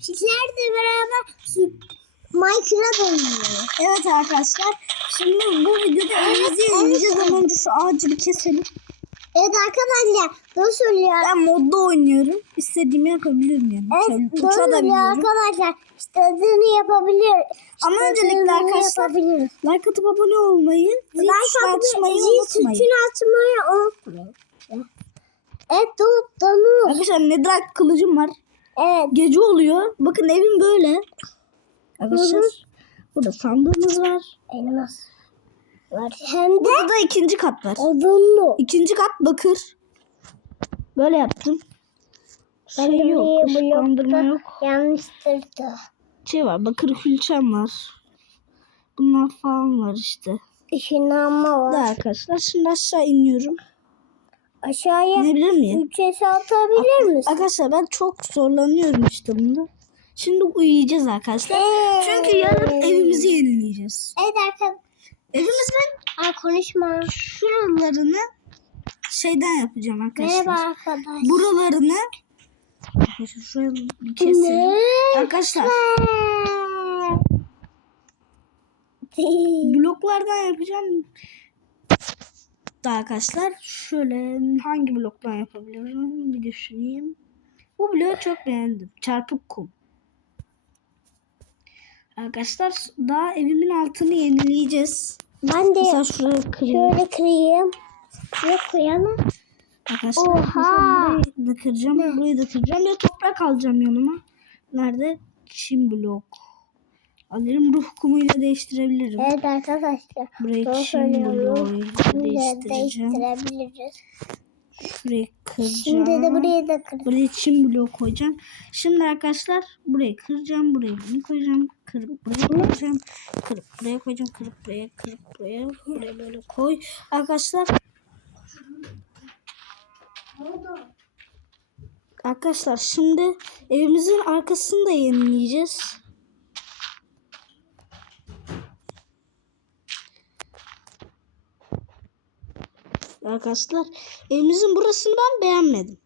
Sizlerle beraber sü- Minecraft oynuyoruz. Evet arkadaşlar. Şimdi bu videoda evimizi evet. yenileceğiz ama önce şu ağacı bir keselim. Evet arkadaşlar doğru söylüyor. Ben modda oynuyorum. İstediğimi yapabilirim yani. Evet Uça- doğru söylüyor arkadaşlar. İstediğini yapabilir. Ama öncelikle arkadaşlar like atıp abone olmayı, zil tuşuna açmayı zil unutmayın. tuşunu açmayı unutmayın. Evet donur. Arkadaşlar netherite kılıcım var. Evet. Gece oluyor. Bakın evim böyle. Arkadaşlar burada sandığımız var. Elmas var. Hem de Burada da ikinci kat var. odunlu. İkinci kat bakır. Böyle yaptım. Ben Şey yok. buraya ışıklandırma blokta yok. yanlıştırdı. Şey var. Bakır külçem var. Bunlar falan var işte. Işınlanma Da var. arkadaşlar şimdi aşağı iniyorum. Aşağıya İnebilir miyim? misin? Arkadaşlar ben çok zorlanıyorum işte bunda. Şimdi uyuyacağız arkadaşlar. Ee, Çünkü yarın evimizi yenileyeceğiz. Evet arkadaşlar. Evimizin Ay konuşma. şuralarını şeyden yapacağım arkadaşlar. Merhaba arkadaş. Buralarını Arkadaşlar şurayı bir keselim. Arkadaşlar bloklardan yapacağım. Da arkadaşlar şöyle hangi bloktan yapabilirim bir düşüneyim. Bu bloğu çok beğendim. Çarpık kum. Arkadaşlar daha evimin altını yenileyeceğiz. Ben de Mesela şurayı kırayım. şöyle kırayım. Şöyle koyalım. Arkadaşlar Oha! burayı da kıracağım. Burayı da kıracağım. De toprak alacağım yanıma. Nerede? Çim blok. Alırım ruh kumuyla değiştirebilirim. Evet arkadaşlar. Burayı çim bloğuyla değiştireceğim. değiştirebiliriz. Şurayı kıracağım. Şimdi de buraya da kıracağım. Buraya çim bloğu koyacağım. Şimdi arkadaşlar burayı kıracağım. Buraya bunu koyacağım. Kırıp buraya koyacağım. Kırıp buraya koyacağım. Kırıp buraya kırıp buraya. Buraya böyle koy. Arkadaşlar Arkadaşlar şimdi evimizin arkasını da yenileyeceğiz. Arkadaşlar evimizin burasını ben beğenmedim.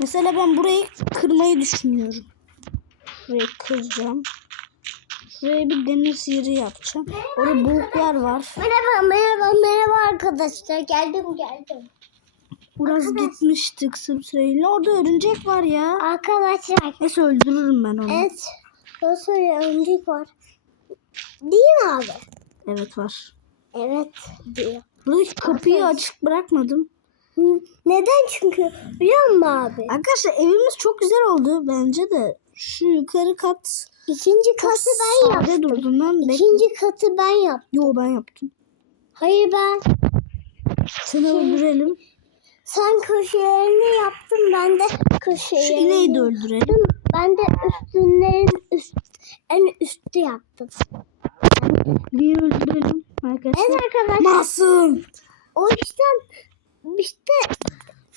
Mesela ben burayı kırmayı düşünüyorum. Şurayı kıracağım. Şuraya bir demir sihiri yapacağım. Orada bulutlar var. Merhaba merhaba merhaba arkadaşlar. Geldim geldim. Biraz gitmiştik sırayla. Orada örümcek var ya. Arkadaşlar. Neyse öldürürüm ben onu. Evet. Söylüyor. Öncük var. Değil mi abi? Evet var. Evet diyor. Buradaki kapıyı açık bırakmadım. Neden çünkü biliyor musun abi? Arkadaşlar evimiz çok güzel oldu bence de. Şu yukarı kat İkinci katı ben yaptım. durdum ben. İkinci katı ben yaptım. Yo ben yaptım. Hayır ben. Seni öldürelim. Sen köşelerini yaptın ben de Şu köşelerini. ineği de öldürelim. yaptım. Ben de üstünlerin üst, en üstü yaptım. Bir öldürelim arkadaşlar. Evet arkadaşlar. Masum. O yüzden işte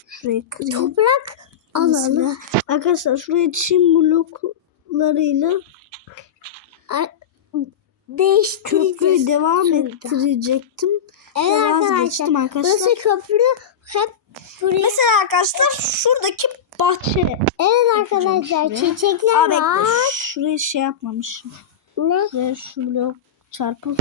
Şurayı kırayım. toprak alalım. Mesela. Arkadaşlar şuraya çim bloklarıyla Ar- Değiştireceğiz. köprüyü devam şurada. ettirecektim. Evet Ve arkadaşlar. arkadaşlar. Burası köprü hep buraya. Mesela arkadaşlar şuradaki bahçe. Evet arkadaşlar şuraya. çiçekler Aa bekle var. şuraya şey yapmamışım. Ne? Ve şu blok çarpıp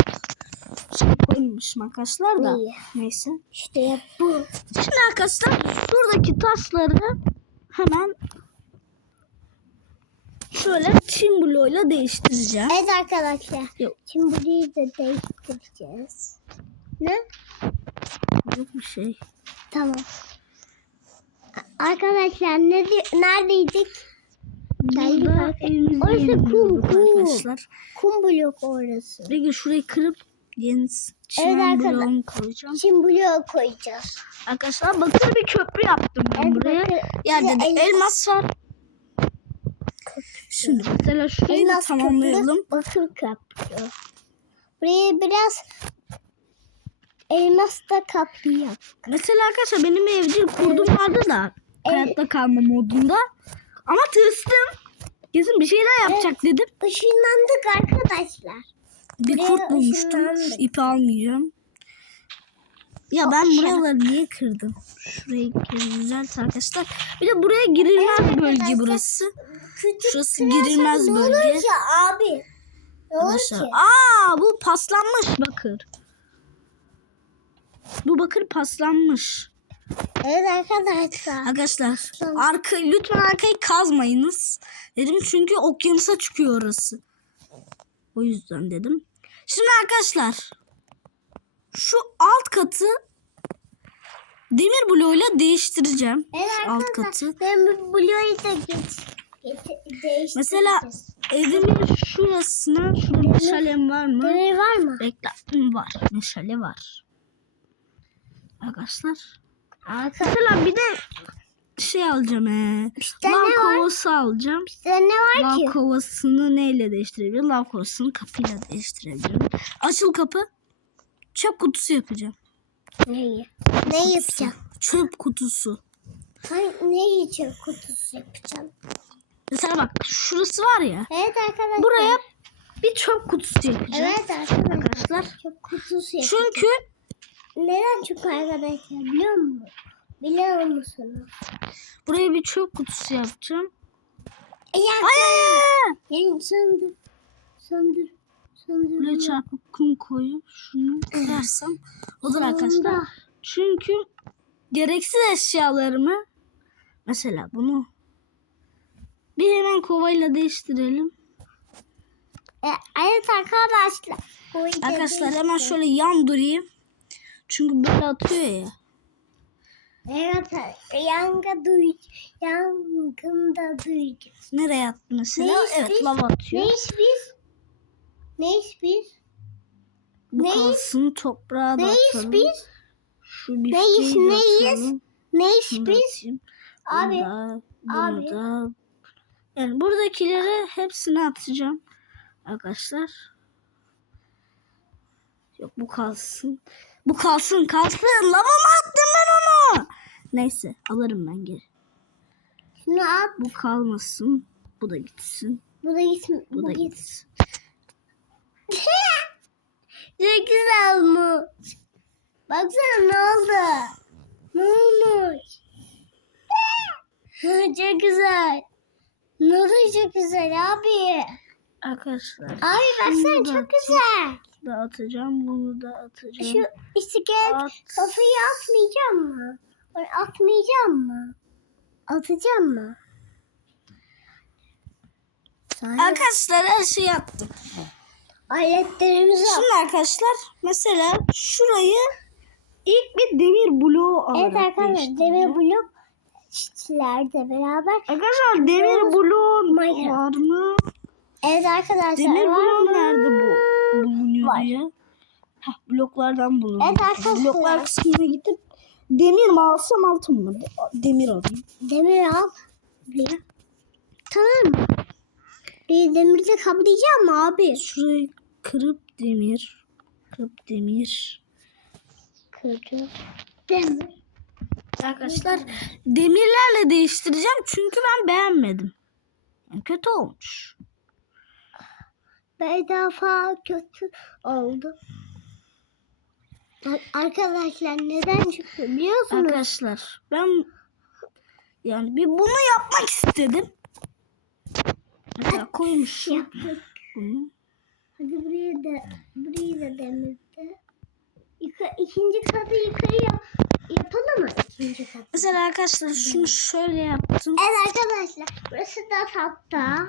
şey koymuşum arkadaşlar da. İyi. Neyse. İşte bu. Şimdi arkadaşlar şuradaki taşları hemen şöyle çim bloğuyla değiştireceğim. Evet arkadaşlar. Yok. Şimdi burayı da değiştireceğiz. Ne? Yok bir şey. Tamam. Arkadaşlar ne neredeydik? Burada Orası kum, kum. arkadaşlar. Kum blok orası. Peki şurayı kırıp yeni çimen Evet bloğumu koyacağım. Şimdi bloğu koyacağız. Arkadaşlar bakır bir köprü yaptım ben Evet, buraya. Yerde de Size elmas var. Şimdi mesela şurayı da Elmas tamamlayalım. köprü, bakır köprü. Buraya biraz elmas da kaplı yap. Mesela arkadaşlar benim evcil kurdum vardı da hayatta kalma modunda. Ama tırstım. Kesin bir şeyler yapacak dedim. Işınlandık arkadaşlar. Bir Buraya kurt bulmuştum. İpi almayacağım. Ya ben buraları niye kırdım? Şurayı düzelt arkadaşlar. Bir de buraya girilmez bölge burası. Küçük Şurası girilmez ne bölge. olur ki abi? Ne olur ki? Aa bu paslanmış bakır. Bu bakır paslanmış. Evet arkadaşlar. Arkadaşlar arka lütfen arkayı kazmayınız. Dedim çünkü okyanusa çıkıyor orası. O yüzden dedim. Şimdi arkadaşlar şu alt katı demir bloğuyla değiştireceğim. Evet Şu alt katı. Blue'yu da geç. geç değiştireceğiz. Mesela evimin şurasına şurada meşalem var mı? Demir var mı? Reklam var. Meşale var. Arkadaşlar. Arkadaşlar. Mesela bir de şey alacağım he. İşte Lav kovası alacağım. Sizde ne var Lav ki? kovasını neyle değiştirebilirim? Lav kovasını kapıyla değiştirebilirim. Açıl kapı. Çöp kutusu yapacağım. Neyi? Ne yapacağım? Çöp kutusu. Hani ne için kutusu yapacağım? Mesela bak şurası var ya. Evet arkadaşlar. Buraya bir çöp kutusu yapacağım. Evet arkadaşlar. Çok kutusu yapacağım. Çünkü Neden çünkü arkadaşlar biliyor musun? Biliyor musunuz? buraya bir çöp kutusu yapacağım. Ay ay. Yani söndür. Söndür. Söndür. Buraya bunu. çarpıp kum koyup şunu kırarsam olur arkadaşlar. Çünkü gereksiz eşyalarımı mesela bunu bir hemen kovayla değiştirelim. E, evet arkadaşlar. Arkadaşlar hemen işte. şöyle yan durayım. Çünkü böyle atıyor ya. Evet yanga duy. Yangında duyacağız. Nereye attı mesela? Ne evet biz? lava atıyor. Ne iş biz? Ne iş biz? Bu ne kalsın toprağa da Ne iş atalım. biz? Şu Ne iş, ne iş? Ne iş biz? Abi, Bunu da, bunu abi. Yani buradakileri hepsini atacağım. Arkadaşlar. Yok bu kalsın. Bu kalsın kalsın. Lava mı attım ben onu? Neyse alırım ben geri. Şunu at. Bu kalmasın. Bu da gitsin. Bu da gitsin. Bu Bu, da git. gitsin. Çok güzel olmuş. Baksana ne oldu? Ne olmuş? çok güzel. Ne oldu çok güzel abi. Arkadaşlar. Abi baksana çok güzel. da atacağım. Bunu da atacağım. Şu iskelet At. kafayı atmayacağım mı? Ay, Atmayacağım mı? Atacağım mı? Sonra Arkadaşlar her şeyi attım. aletlerimizi. Şimdi arkadaşlar mesela şurayı ilk bir demir bloğu alarak Evet arkadaşlar demir blok çiçeklerle beraber. Arkadaşlar demir Minecraft. var mı? Evet arkadaşlar Demir bloğu nerede bu? Bulunuyor Var. diye. Heh, bloklardan bulunuyor. Evet arkadaşlar. Bloklar kısmına gidip demir mi alsam altın mı? Demir alayım. Demir al. Buraya. Tamam mı? Bir demiri de kaplayacağım abi? Şurayı kırıp demir. Kırıp demir. Kırıp demir. Arkadaşlar demirlerle değiştireceğim çünkü ben beğenmedim. Kötü olmuş. Bedava kötü oldu. Ar- Arkadaşlar neden çıktı biliyorsunuz? Arkadaşlar ben yani bir bunu yapmak istedim. Mesela koymuşum Yaptık. bunu. Hadi buraya da burayı da demirde. Yuka, ikinci katı yukarı yap, yapalım mı? İkinci katı. Mesela arkadaşlar şunu şöyle yaptım. Evet arkadaşlar burası da tahta.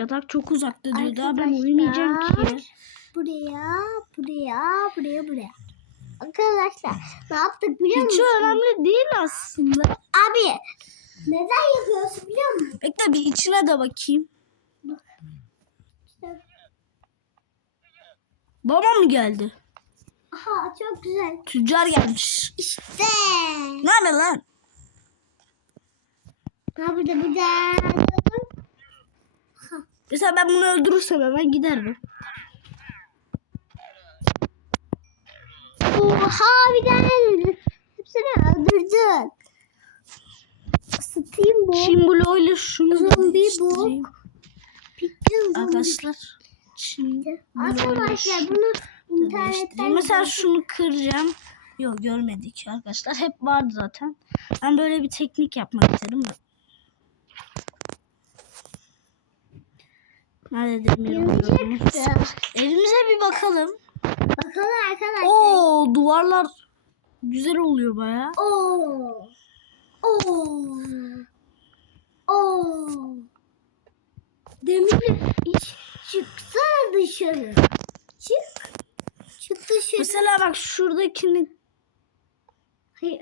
Yatak çok uzakta diyor. Daha ben uyumayacağım ki. Buraya, buraya, buraya, buraya. Arkadaşlar ne yaptık biliyor Hiç musun? önemli değil aslında. Abi neden yapıyorsun biliyor musun? Bekle bir içine de bakayım. Baba mı geldi? Aha çok güzel. Tüccar gelmiş. İşte. Ne haber lan? Ha burada bir de. Mesela ben bunu öldürürsem hemen gider mi? Oha bir tane hepsini öldürdün. Satayım bu. Çin bloğuyla şunu Zombi bu. Arkadaşlar. Bloğuyla Arkadaşlar bunu internetten. Mesela şunu kıracağım. Yok görmedik arkadaşlar. Hep vardı zaten. Ben böyle bir teknik yapmak istedim. Nerede demirim? Yanacaktı. Evimize bir bakalım. Bakalım arkadaşlar. Oo duvarlar güzel oluyor baya. Oo. Oo. Oo. Demirli iç çıksana dışarı. Çık. Çık dışarı. Mesela bak şuradakini Hayır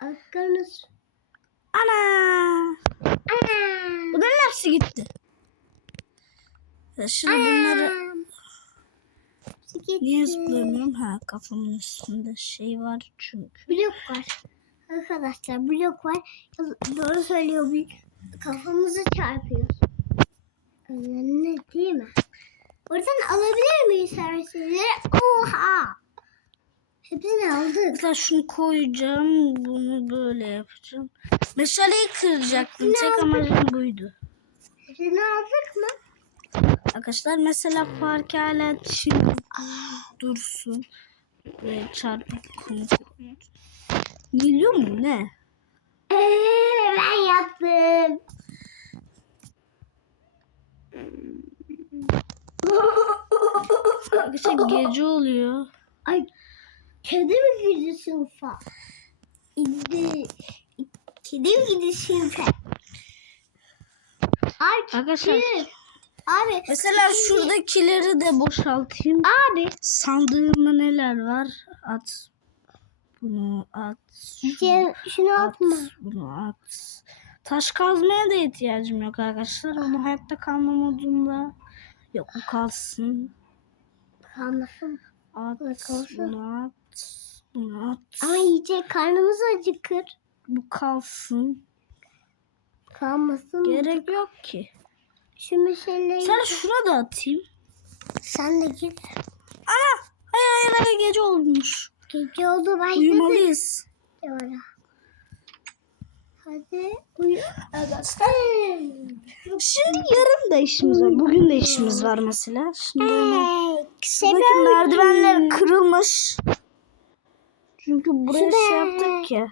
arkanız. ana Anam. bunların hepsi gitti. Ya Şimdi bunları niye zıplayamıyorum? Ha kafamın üstünde şey var çünkü. Blok var. Arkadaşlar blok var. Doğru söylüyor. Bir kafamızı çarpıyor. Ne değil mi? Oradan alabilir miyiz servisleri? Oha! Hepsini aldık. Mesela şunu koyacağım. Bunu böyle yapacağım. Meşaleyi kıracaktım. Tek amacım buydu. Hepsini aldık mı? Arkadaşlar mesela park hala şimdi dursun. Ve çarpık konu. Milyon mu ne? Ee, ben yaptım. Arkadaşlar gece oluyor. Ay kedi mi girdi sınıfa? İdi. Kedi mi girdi sınıfa? Ay Arkadaşlar. Abi. mesela şuradakileri de boşaltayım. Abi. Sandığımda neler var? At. Bunu at. Şunu şunu at. atma. Bunu at. Taş kazmaya da ihtiyacım yok arkadaşlar. Onu hayatta kalma modunda. Yok bu kalsın. Kalmasın. At. Kalsın. Bunu at. Bunu at. Ama yiyecek karnımız acıkır. Bu kalsın. Kalmasın. Gerek yok ki. Şu meşaleyi. Sen şuna da atayım. Sen de git. Ana! Hayır hayır hayır gece olmuş. Gece oldu başladı. Uyumalıyız. Sonra. Hadi uyu. Şimdi yarın da işimiz var. Bugün de işimiz var mesela. Şimdi Hey, Şuradaki merdivenler kırılmış. Çünkü buraya Şurada. şey yaptık ya.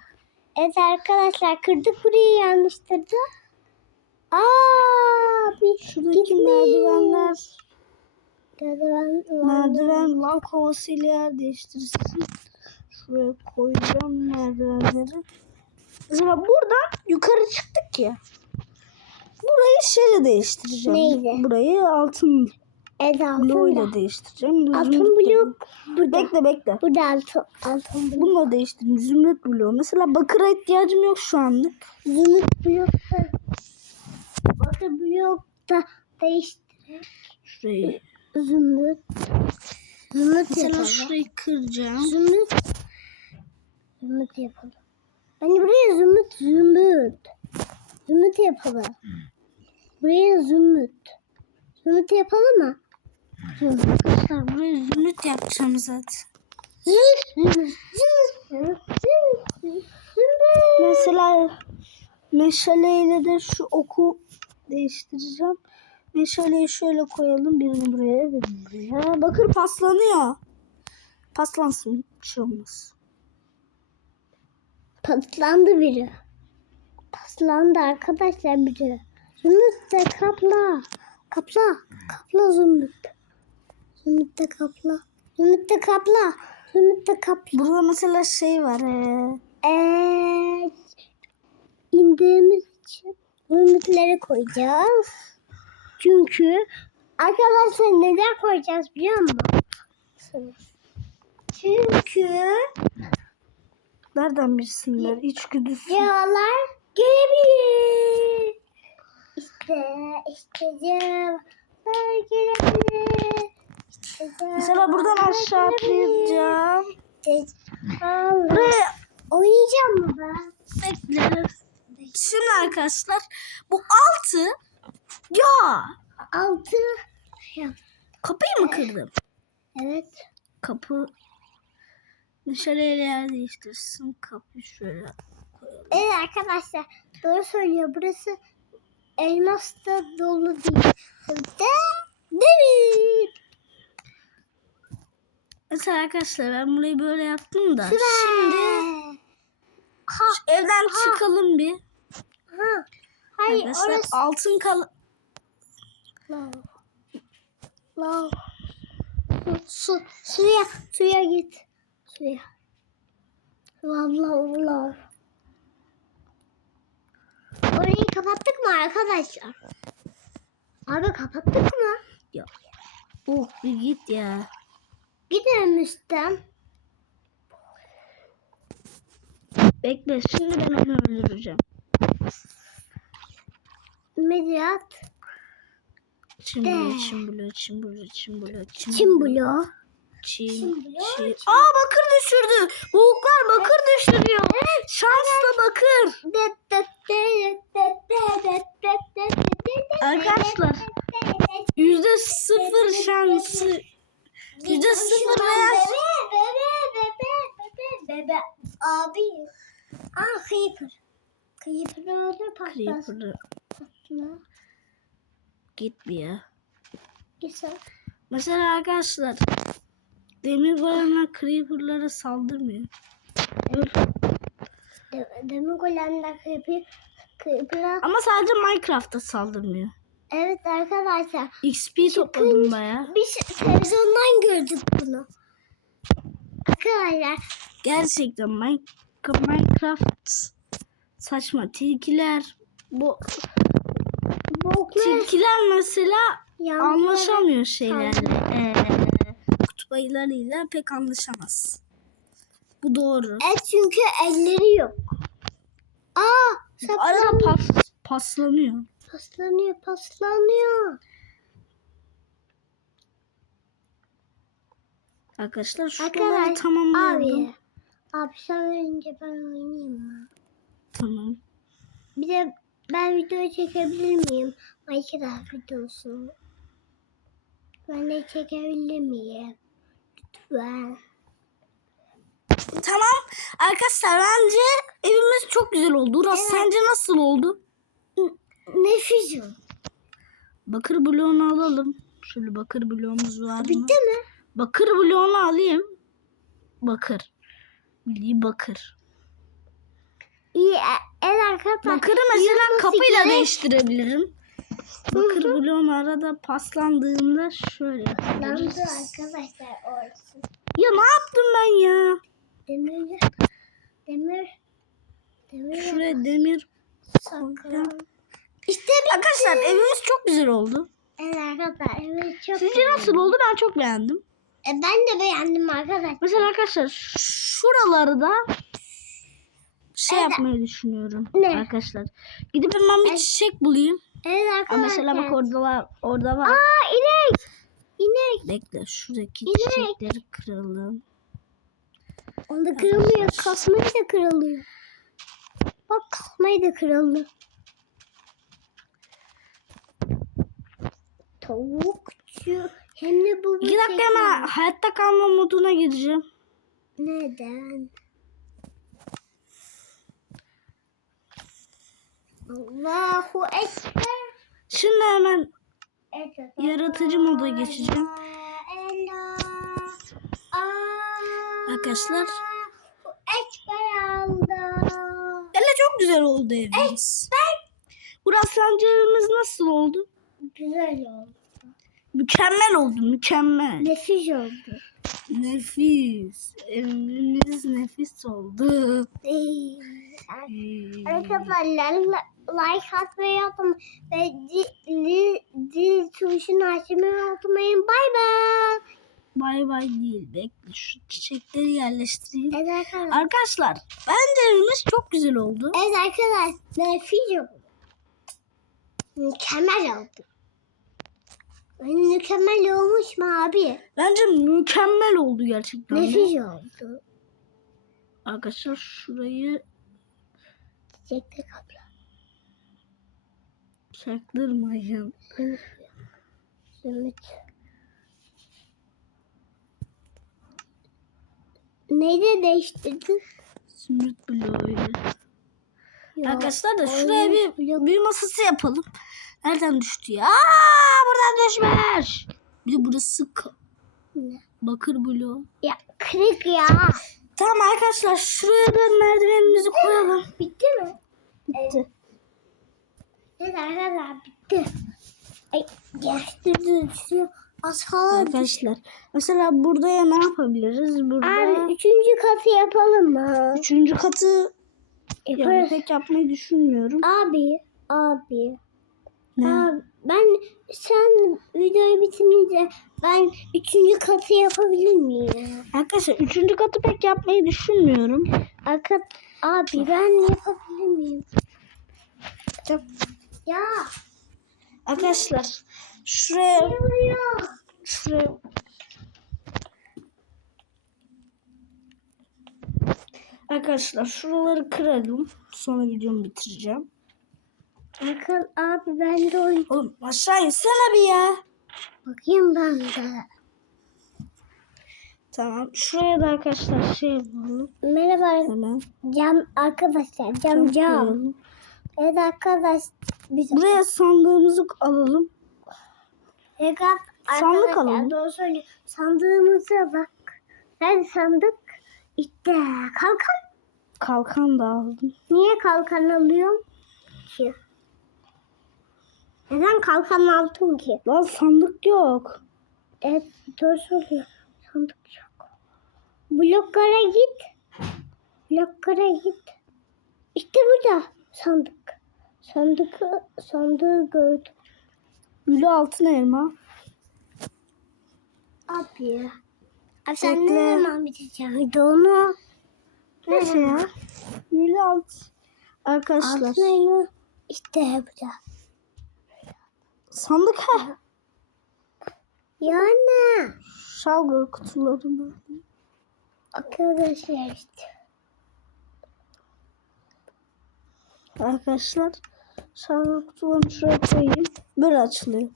Evet arkadaşlar kırdık burayı yanlıştırdı. Aa, bir Şuradaki gitmeyin. merdivenler Merdiven. merdiven lav kovasıyla yer değiştirsin. Şuraya koyacağım merdivenleri. Mesela buradan yukarı çıktık ya. Burayı şeyle değiştireceğim. Neyle? Burayı altın Evet altın. bloğuyla değiştireceğim. Altın Zümrüt de- blok burada. Bekle bekle. Burada altın, altın blok. Bununla değiştireyim. Zümrüt bloğu. Mesela bakıra ihtiyacım yok şu anlık. Zümrüt blokta. Bakın blokta değiştir. Şurayı. Zümrüt. Zümrüt Mesela yapalım. şurayı kıracağım. Zümrüt. Zümrüt yapalım. Hani buraya zümrüt, zümrüt. Zümrüt yapalım. Buraya zümrüt. Zümrüt yapalım mı? Zümrüt. Arkadaşlar buraya zümrüt yapacağım zaten. Zümrüt, zümrüt, zümrüt, zümrüt. Mesela meşaleyle de şu oku değiştireceğim. Meşaleyi şöyle koyalım. Birini buraya, birini buraya. Bakır paslanıyor. Paslansın. Bir şey olmaz. Patlandı biri. Paslandı arkadaşlar biri. Zümrüt de kapla. Kapla. Kapla Zümrüt. Zümrüt de kapla. Zümrüt de kapla. Zümrüt de kapla. Burada mesela şey var. Ee, Eee indiğimiz için zümrütleri koyacağız. Çünkü arkadaşlar neden koyacağız biliyor musun? Çünkü nereden bilsinler? İçgüdüsü. Yağlar gelebilir. İşte, işte cevaplar gelebilir. İşte Mesela buradan aşağı atlayacağım. Buraya Oynayacağım mı ben? bekle. Şimdi arkadaşlar bu altı ya Altı. Ya, kapıyı mı kırdım? Evet. Kapı meşaleyle yer değiştirsin. Kapıyı şöyle koyalım. Evet arkadaşlar doğru söylüyor. Burası elmasla dolu değil. De demir. Mesela arkadaşlar ben burayı böyle yaptım da. Süper. Şimdi Ha, evden çıkalım bir. Ha. Hayır Arkadaşlar orası. altın kal Lav. Lav. Su, su, suya, suya git. Suya. Lav, lav, lav. Orayı kapattık mı arkadaşlar? Abi kapattık mı? Yok. Oh bir git ya. Gidelim üstten. Bekle şimdi ben onu öldüreceğim. Medyat. Çimbulu, çimbulu, çimbulu, çimbulu, çimbulu. Çim, Çim. Aa bakır düşürdü. Boğuklar bakır düşürüyor. Şansla bakır. Arkadaşlar yüzde sıfır şansı. Yüzde sıfır veya bebe. Abi. Aa Creeper. Creeper'ı öldür patlasın. Creeper'ı git bir ya. Güzel. Mesela arkadaşlar demir golemler creeper'lara saldırmıyor. De- Demir golemler Creeper. Creeper'a. Ama sadece Minecraft'ta saldırmıyor. Evet arkadaşlar. XP topladım baya. Biz televizyondan gördük bunu. Arkadaşlar Gerçekten Min- Minecraft saçma. Tilkiler bu boklar tilkiler mesela yanları- anlaşamıyor şeylerle. Ee, kutup ayılarıyla pek anlaşamaz. Bu doğru. Evet çünkü elleri yok. Aa Arada pas, paslanıyor. Paslanıyor paslanıyor. Arkadaşlar şuraları Arkadaş tamamlayalım. abi. Abi sen verince ben oynayayım mı? Tamam. Bir de ben video çekebilir miyim? Minecraft videosu. Ben de çekebilir miyim? Lütfen. Tamam. Arkadaşlar bence evimiz çok güzel oldu. Uras Evet. sence nasıl oldu? Nefis oldu. Bakır bloğunu alalım. Şöyle bakır bloğumuz var mı? Bitti mi? Bakır bloğunu alayım. Bakır. Bildiğin bakır. İyi. e-. Bakırı mesela Yunus kapıyla değiştirebilirim. Bakır bloğun arada paslandığında şöyle arkadaşlar. Ya ne yaptım ben ya? Demir. Demir. Demir. Şuraya demir. İşte Arkadaşlar evimiz çok güzel oldu. Evet arkadaşlar. Evet çok Sizce güzel. nasıl oldu? Ben çok beğendim. E, ben de beğendim arkadaşlar. Mesela arkadaşlar şuraları da şey yapmayı düşünüyorum. Ne? Arkadaşlar gidip hemen bir çiçek bulayım. Evet arkadaşlar. mesela bak orada var. Orada var. Aa inek. İnek. Bekle şuradaki İnek. çiçekleri kıralım. Onda kırılmıyor. Kasmayı da kırılıyor. Bak kasmayı da kırıldı. Tavukçu. Hem de bu İki dakika hemen hayatta kalma moduna gireceğim. Neden? Allahu Ekber. Şimdi hemen. Yaratıcı moda geçeceğim. Arkadaşlar. Hele çok güzel oldu evimiz. Burası sence evimiz nasıl oldu? Güzel oldu. Mükemmel oldu mükemmel. Nefis oldu. Nefis. Evimiz nefis oldu. Ee, Arkadaşlar like atmayı unutmayın ve zil, zil tuşunu açmayı unutmayın. Bay bay. Bay bay değil. Bekle şu çiçekleri yerleştireyim. Evet arkadaşlar. Arkadaşlar bence evimiz çok güzel oldu. Evet arkadaşlar. Nefis oldu. Mükemmel oldu. Mükemmel olmuş mu abi? Bence mükemmel oldu gerçekten. Nefis oldu. Arkadaşlar şurayı Çiçekte kapla. Çaktırmayın. Zümrüt. Neyde değiştirdin? Zümrüt bloğuyla. Arkadaşlar da şuraya bir blok- bir masası yapalım. Nereden düştü ya? Aa, buradan düşmüş. Bir de burası? Bakır bloğu. Ya kırık ya. Tamam arkadaşlar şuraya da merdivenimizi koyalım. Bitti mi? Bitti. Evet arkadaşlar bitti. Ay kaldı. Arkadaşlar mesela buraya ne yapabiliriz? Burada Abi üçüncü katı yapalım mı? üçüncü katı yani pek yapmayı düşünmüyorum. Abi, abi. Ne? Abi, ben sen videoyu bitirince ben üçüncü katı yapabilir miyim? Arkadaşlar üçüncü katı pek yapmayı düşünmüyorum. Arka, abi ben yapabilir miyim? Yap. Ya. Arkadaşlar şuraya Ya. şuraya Arkadaşlar şuraları kıralım. Sonra videomu bitireceğim. Arka, abi ben de oyun. Oğlum aşağı insene bir ya. Bakayım ben de. Tamam. Şuraya da arkadaşlar şey yapalım. Merhaba Hemen. cam arkadaşlar cam cam. Evet arkadaş biz Buraya sandığımızı alalım. Evet Sandık alalım. Doğru söylüyor. Sandığımıza bak. Nerede sandık? İşte kalkan. Kalkan da aldım. Niye kalkan alıyorum ki? Neden kalkan aldım ki? Lan sandık yok. Evet doğru söylüyor. Sandık yok. Bloklara git. Bloklara git. İşte burada sandık. Sandık sandığı gördüm. Gülü altın elma. Abi. Abi sen Bekle. ne zaman biteceksin videonu? Neyse ya. Gülü alt. Arkadaşlar. Altın elma. İşte burada. Sandık ha. Yani. Şalgır kutularını. Arkadaşlar işte. Arkadaşlar. Şalgır kutularını şuraya koyayım. Böyle açılıyor.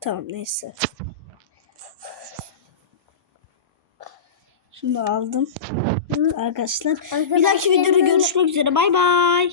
Tamam neyse. Şunu aldım. Arkadaşlar. Bir dahaki Arkadaşlar, videoda görüşmek üzere. Bay bay.